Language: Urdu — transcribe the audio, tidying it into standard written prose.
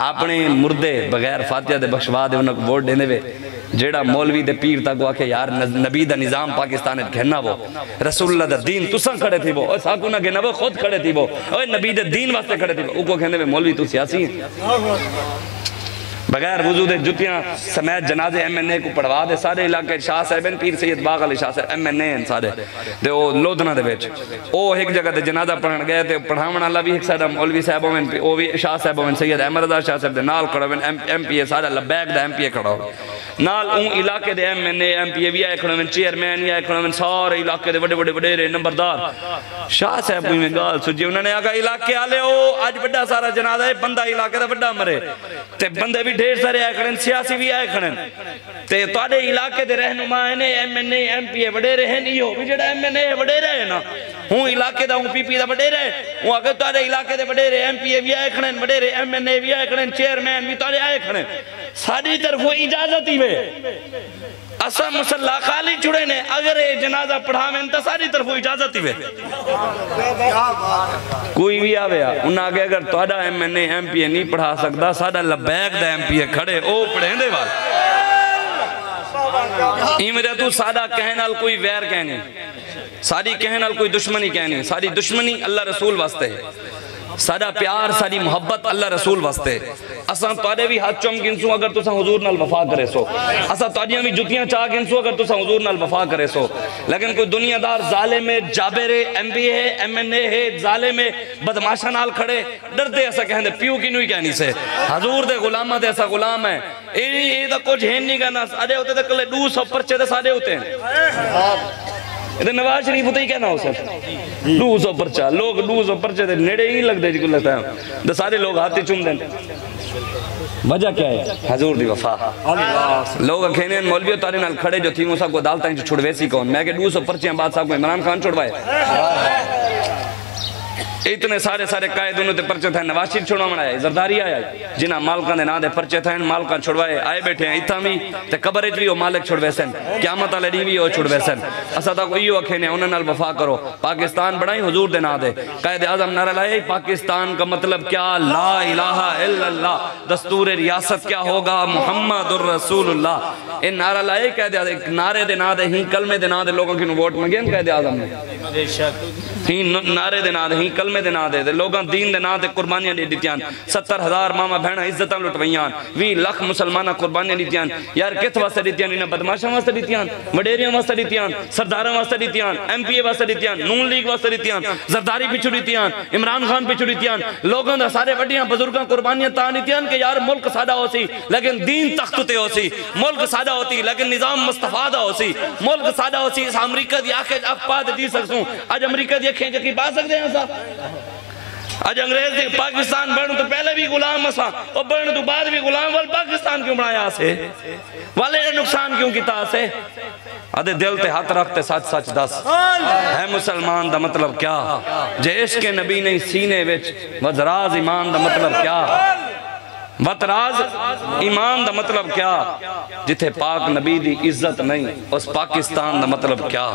اپنے مردے بغیر فاتحہ دے بخشوا دے انہوں کو ووٹ دینے وے جیڑا مولوی دے پیر تک آکے یار نبی دا نظام پاکستان ہے گھننا وہ رسول اللہ دا دین تساں کھڑے تھی وہ ساکو نہ گھننا وہ خود کھڑے تھی وہ نبی دا دین واسطے کھڑے تھی وہ او کو کہنے وے مولوی تو سیاسی ہیں بغیر وضو دے جتیاں سمیت جنازے ایم این اے کو پڑھوا دے سارے علاقے شاہ صاحبین پیر سید باغ علی شاہ صاحب ایم این اے ہیں سارے دے او لودھنا دے بیچ او ایک جگہ دے جنازہ پڑھن گئے تے پڑھاون اللہ بھی ایک سارا مولوی صاحب ہوئے او بھی شاہ صاحب ہوئے سید احمد رضا شاہ صاحب دے نال کھڑا ہوئے ایم پی اے سارا لبیک دا ایم پی اے کھڑا ہوئے نال اون علاقے دے M N A M P A بھی آئے کھڑا ہوئے چیئرمین بھی آئے کھڑا ہوئے سارے علاقے دے بڑے بڑے بڑے نمبردار شاہ صاحب کوئی میں گال سجی انہوں نے آگا علاقے آلے ہو آج بڑا سارا جنازہ ہے بندہ علاقے دا بڑا مرے تے بندے بھی ڈھیر سارے آئے کھڑے سیاسی بھی آئے کھڑے تے توڑے علاقے دے رہنما ہیں M N A M P A بڑے رہے نہیں ہو بھی جڑا ایم این اے بڑے رہے نا ہوں علاقے دا ہوں پی پی دا بڑے رہے ہوں اگر توڑے علاقے دے بڑے رہے ایم پی اے بھی آئے کھڑے بڑے رہے ایم این اے بھی آئے کھڑے چیئرمین بھی توڑے آئے کھڑے ساری طرف وہ اجازت ہی وے اسا مسلح خالی چھڑے نے اگر جنازہ پڑھا میں انتا ساری طرف وہ اجازت ہی وے کوئی بھی آوے انہاں آگے اگر توڑا M N A M P A نہیں پڑھا سکتا سادہ لبیک دا ایم پی اے کھڑے او پڑھیں دے وال میرے تو سادہ کہنال کوئی ویر کہنی ساری کہنال کوئی دشمنی کہنی ساری دشمنی اللہ رسول واسطے سادہ پیار ساری محبت اللہ رسول واسطے اساں توڑے بھی ہاتھ چوم گنسوں اگر تساں حضور نال وفا کرے سو اساں توڑیاں بھی جتیاں چاہ گنسوں اگر تساں حضور نال وفا کرے سو لیکن کوئی دنیا دار ظالم جابر ایم پی ہے ایم این اے ہے ظالم بدماشا نال کھڑے ڈر دے ایسا کہیں دے پیو کی نوئی کہنی سے حضور دے غلامہ دے ایسا غلام ہے اے دا کچھ ہے نہیں کہنا سارے ہوتے دے کلے 200 پرچے دے سارے ہوتے ہیں ادھر نواز شریف ہوتا ہی کہنا ہو سر 200 پرچہ لوگ 200 پرچے دے نیڑے ہی لگ دے جی کو لگتا ہے دے سارے لوگ ہاتھی چون دیں وجہ کیا ہے حضور دی وفا لوگ کہنے مولویوں تارے نال کھڑے جو تھی موسیٰ کو دالتا ہیں جو چھڑوے سی کون میں کہ 200 پرچیاں بات صاحب کو عمران خان چھڑوائے اتنے سارے قائد انہوں تے پرچے تھے نواز شریف چھوڑا منایا زرداری آیا جنہاں مالکان دے نا دے پرچے تھے مالکان چھوڑوائے آئے بیٹھے ہیں اتھا بھی تے قبر اجوی ہو مالک چھوڑوے سن قیامت آلے ڈی بھی ہو چھوڑوے سن اسا تا کوئی ہو اکھینے انہوں نال وفا کرو پاکستان بڑھائی حضور دے نا دے قائد اعظم نعرہ لائے پاکستان کا مطلب کیا لا الہ الا اللہ دستور ریاست کیا ہوگا محمد الرسول اللہ ان نعرہ لائے قائد اعظم ایک نعرے دے نا دے ہی کلمے دے نا دے لوگوں کی نو ووٹ مگین قائد اعظم نے ہی نعرے دے نا دے ہی کلمے دے نا دے لوگاں دین دے نا دے قربانیاں دے دیتیاں 70,000 ماما بہنہ عزتاں لٹویاں 20 لاکھ مسلمانہ قربانیاں دیتیاں یار کت واسطہ دیتیاں انہیں بدماشاں واسطہ دیتیاں وڈیریاں واسطہ دیتیاں سرداراں واسطہ دیتیاں ایم پی اے واسطہ دیتیاں نون لیگ واسطہ دیتیاں زرداری پچھو دیتیاں عمران خان پچھو دیتیاں لوگاں دا سارے وڈیاں بزرگاں قربانیاں تاں دیتیاں کہ یار ملک سادہ ہو سی لیکن دین تخت تے ہو سی ملک سادہ ہوتی لیکن نظام مستفادہ ہو سی ملک سادہ ہو سی اس امریکہ دی آنکھیں اپاد دی سکسوں آج امریکہ دی اکھیں جکی پا سکتے ہیں صاحب آج انگریز دی پاکستان بڑھن تو پہلے بھی غلام مسا اور بڑھن تو بعد بھی غلام وال پاکستان کیوں بڑھایا سے والے نقصان کیوں کیتا سے آدھے دل تے ہاتھ رکھتے سچ سچ دس ہے مسلمان دا مطلب کیا جے عشق نبی نہیں سینے وچ وزراز ایمان دا مطلب کیا وطراز ایمان دا مطلب کیا جتھے پاک نبی دی عزت نہیں اس پاکستان دا مطلب کیا